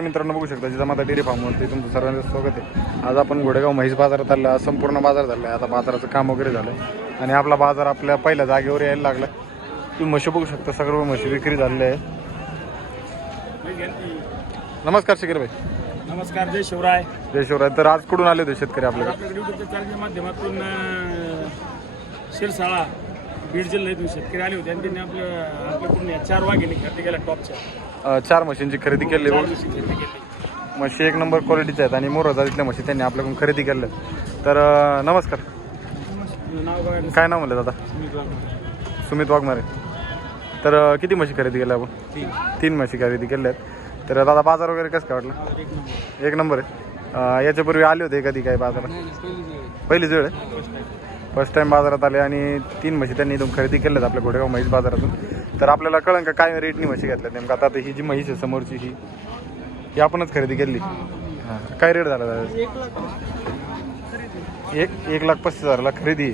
मित्रांनो बघू शकता जिजामाता डेअरी फार्मवरती तुमचं सर्वांचं स्वागत आहे. आज आपण घोडेगाव म्हैस बाजारात आलं आज संपूर्ण बाजार झाला आहे आता बाजाराचं काम वगैरे झालं आहे आणि आपला बाजार आपल्या पहिल्या जागेवर यायला लागला तुम्ही म्हशी बघू शकता सर्व म्हशी विक्री झालेली आहे नमस्कार शिखर भाई. नमस्कार जय शिवराय. जय शिवराय. तर आज कुठून आले होते शेतकरी चॅनलच्या माध्यमातून शिरसाळा. बीड जिल्ह्यातून शेतकरी आले होते आणि त्यांनी आपलं आपल्याकडून या चार वाघिणी खरेदी केल्या टॉपच्या. अं, चार म्हशींची खरेदी केली चार म्हशी खरेदी केली. म्हशी एक नंबर क्वालिटीच्या आहेत आणि मोर जातीतल्या म्हशी त्यांनी आपल्याकडून खरेदी केल्या. तर अं, नमस्कार. नाव काय नाव म्हणलं दादा? सुमित वाघमारे. सुमित वाघमारे. तर अं, किती म्हशी खरेदी केल्या आपण? तीन. तीन म्हशी खरेदी केल्या आहेत तर दादा बाजार वगैरे कसं काय वाटलं? नाव एक नंबर. एक नंबर आहे. अं, याच्यापूर्वी आले होते कधी काय बाजारात? नाही, पहिलीच वेळ आहे. फर्स्ट टाइम बाजारात आले आणि तीन म्हशी त्यांनी इथून खरेदी केल्यात आपल्या घोडेगाव म्हैस बाजारातून. तर आपल्याला कळलं का काय रेटनी म्हशी घेतल्यात नेमकं. आता ही जी म्हैस आहे समोरची ही ही आपणच खरेदी केली. हां. काय रेट झाला दादा? एक. एक लाख पस्तीस हजारला खरेदी.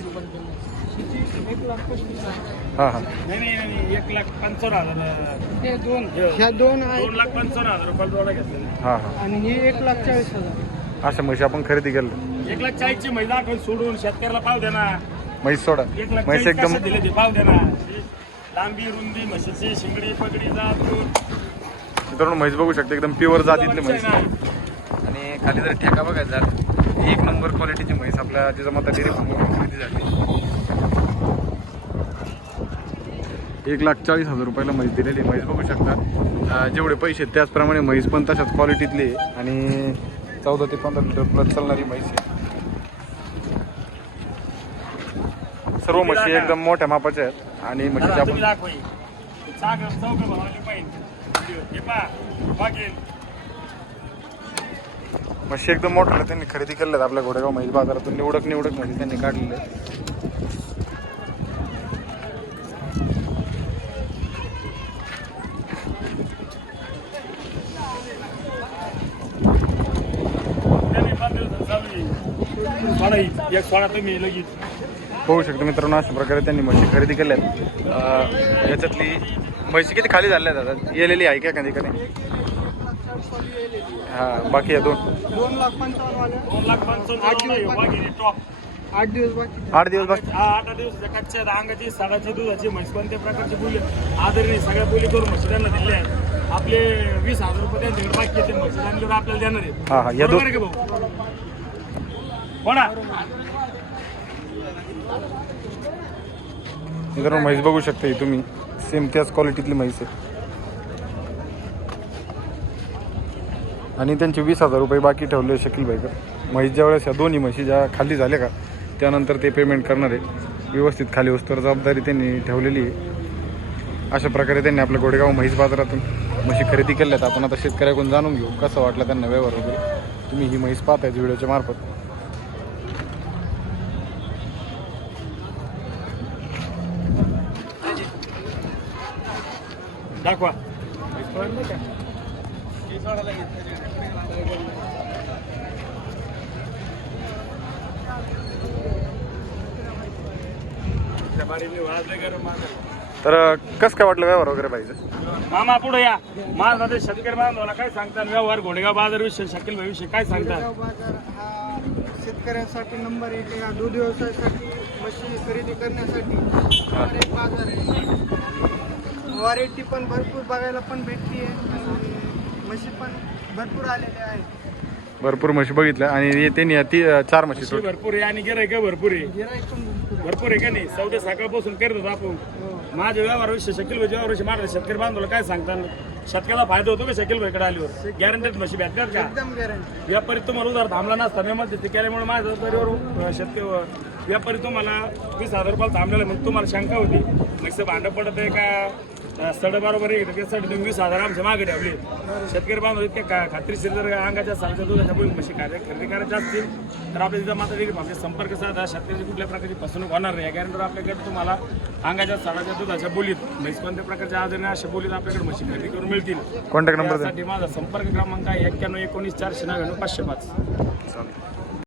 हां हां. नाही नाही नाही एक लाख पंचावन्न हजार हे दोन. ह्या दोन आहेत. दोन लाख पंचावन्न हजार रुपयाला जोडा घेतलेला. हां हां. आणि ही एक लाख चाळीस हजार. अशा म्हशी आपण खरेदी केल्या. एक लाख चाळीसची महिला आपण सोडून शेतकऱ्याला पाव द्या म्हैस सोडा. एक लाख म्हैस चाळीस एकदम कसं दिले ते पाव द्या ना. लांबी रुंदी म्हशीची शिंगडी पगडी जात मित्रांनो म्हैस बघू शकता एकदम प्युअर जातीतली म्हैस. आणि खाली जर ठेका बघायचा झाला एक नंबर क्वालिटीची म्हैस आपल्या जिजामाता डेअरी फार्मवर खरेदी झाली. एक लाख चाळीस हजार रुपयाला म्हैस दिलेली म्हैस बघू शकता. अं, जेवढे पैसे आहेत त्याचप्रमाणे म्हैस पण तशाच क्वालिटीतली आहे. आणि चौदा ते पंधरा लिटर प्लस चालणारी म्हैस आहे. सर्व म्हशी एकदम मोठ्या मापाच्या आहेत. आणि म्हशीचे आपण म्हशी एकदम मोठ्या त्यांनी खरेदी केल्या आहेत आपल्या घोडेगाव म्हैस बाजारातून. निवडक निवडक म्हशी त्यांनी काढलेले. एक सोळा तुम्ही लगेच. होऊ शकतं मित्रांनो अशा प्रकारे त्यांनी म्हशी खरेदी केल्या आहेत याच्यातली म्हशी किती खाली झाल्या आहेत येलेली आहे का कधी कधी हां बाकी आहे दोन. दोन लाख पंचावन्न लाख आठ दिवस बाकी. आठ दिवस बाकी. हा आठ दिवसाच्या कच्च्या अंगाची साडाची दुधाची म्हैस कोणत्या प्रकारची बोली आदरणीय सगळ्या बोली करून म्हशी त्यांना दिल्या आहेत. आपले वीस हजार रुपये त्यांच्याकडे बाकी आहेत. ते म्हशी त्यांच्याकडे आपल्याला देणार आहेत. हा, हा, या बरोबर दोन- आहे का भाऊ? कोणा मित्रांनो म्हैस बघू शकता ही तुम्ही. सेम त्याच क्वालिटीतली म्हैस आहे. आणि त्यांचे वीस हजार रुपये बाकी ठेवले शकील भाई म्हैस ज्या वेळेस ह्या दोन्ही म्हशी ज्या खाली झाल्या का त्यानंतर ते पेमेंट करणार आहे. व्यवस्थित खाली वस्तूवर जबाबदारी त्यांनी ठेवलेली आहे. अशा प्रकारे त्यांनी आपल्या गोडेगाव म्हैस बाजारातून म्हशी खरेदी केल्यात. आपण आता शेतकऱ्याकडून जाणून घेऊ. कसं वाटलं त्यांना व्यवहार वगैरे? तुम्ही ही म्हैस पाहताय व्हिडिओच्या मार्फत. दाखवा. तर कसं काय वाटलं व्यवहार वगैरे पाहिजे मामा पुढे या. माझा ते शेतकरी बांधवाला. काय सांगता? व्यवहार घोडेगाव बाजार विषय शकील विषय काय सांगता? गोरेगाव बाजार हा शेतकऱ्यांसाठी नंबर एक आहे. हा दूध व्यवसायासाठी म्हशी खरेदी करण्यासाठी नंबर एक बाजार आहे. व्हरायटी पण भरपूर बघायला पण भेटते आणि म्हशी पण भरपूर आलेल्या आहेत. भरपूर म्हशी बघितल्या. आणि हे त्यांनी या ती चार म्हशी भरपूर आहे आणि गिरायक भरपूर आहे. पण भरपूर आहे. भरपूर आहे का नाही? चौदा सकाळपासून करत होतो आपण. हो. माझ्या व्यवहार विषय शकील भाई व्यवहार विषय माझा शेतकरी बांधवाला काय सांगता? शेतकऱ्याला फायदा होतो का शकील भाईकडे आल्यावर? गॅरंटेड म्हशी भेटतात का? एकदम गॅरंटी व्यापारी तुम्हाला उधार थांबला नसता मी म्हणते ते केल्यामुळे माझ्या परिवार शेतकरी व्यापारी तुम्हाला वीस हजार रुपयाला थांबलेला मग तुम्हाला शंका होती. मग भांडं पडत आहे का? सड बरोबर आहे का? त्यासाठी तुम्ही वीस हजार आमच्या मागे ठेवले. शेतकरी बांधव इतक्या का खात्रीशीर जर अंगाच्या सालच्या दुधाच्या बोली म्हशी काय खरेदी करायच्या असतील तर आपल्या तिथं माता डेअरी फार्मचे संपर्क साधा. शेतकऱ्याची कुठल्या प्रकारची फसवणूक होणार नाही. या गॅरंटर आपल्याकडे तुम्हाला अंगाच्या सालाच्या दुधाच्या बोलीत म्हैस कोणत्या प्रकारच्या आजारी अशा बोलीत आपल्याकडे म्हशी खरेदी करून मिळतील. कॉन्टॅक्ट नंबर द्या त्यासाठी माझा संपर्क क्रमांक आहे एक्क्याण्णव एकोणीस चारशे नव्याण्णव पाचशे पाच.